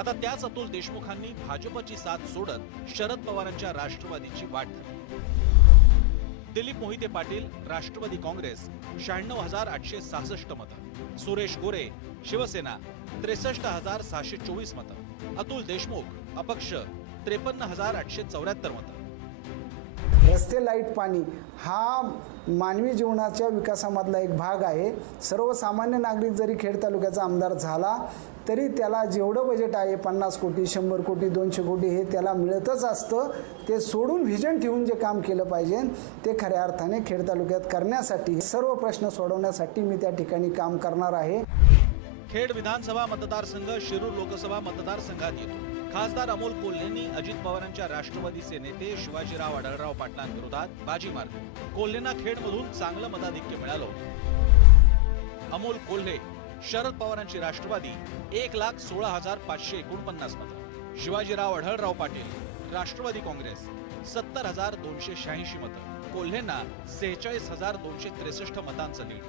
आता त्याच अतुल देशमुखांनी भाजपची साथ सोडत शरद पवारांच्या राष्ट्रवादीची वाट धरली। दिलीप मोहिते पाटील राष्ट्रवादी काँग्रेस 96,866 मतं, सुरेश गोरे शिवसेना 63,624 मतं, अतुल देशमुख अपक्ष 53,874 मतं। रस्ते, लाईट, पाणी हा मानवी जीवनाच्या विकासामधला एक भाग आहे। सर्वसामान्य नागरिक जरी खेड तालुक्याचा आमदार झाला तरी त्याला जेवढं बजेट आहे 50 कोटी 100 कोटी 200 कोटी हे त्याला मिळतच असतं। ते सोडून व्हिजन ठेवून जे काम केलं पाहिजे ते खऱ्या अर्थाने खेड तालुक्यात करण्यासाठी, सर्व प्रश्न सोडवण्यासाठी मी त्या ठिकाणी काम करणार आहे। खेड विधानसभा मतदारसंघ शिरूर लोकसभा मतदारसंघात येतो। खासदार अमोल कोल्हेंनी अजित पवारांच्या राष्ट्रवादीचे नेते शिवाजीराव आढळराव पाटलांविरोधात बाजी मारली। कोल्हेंना खेडमधून चांगलं मताधिक्य मिळालं। अमोल कोल्हे शरद पवारांची राष्ट्रवादी 1,16,549 मतं, शिवाजीराव आढळराव पाटील राष्ट्रवादी काँग्रेस 70,286 मतं, कोल्हेंना 46,263 मतांचं लीड।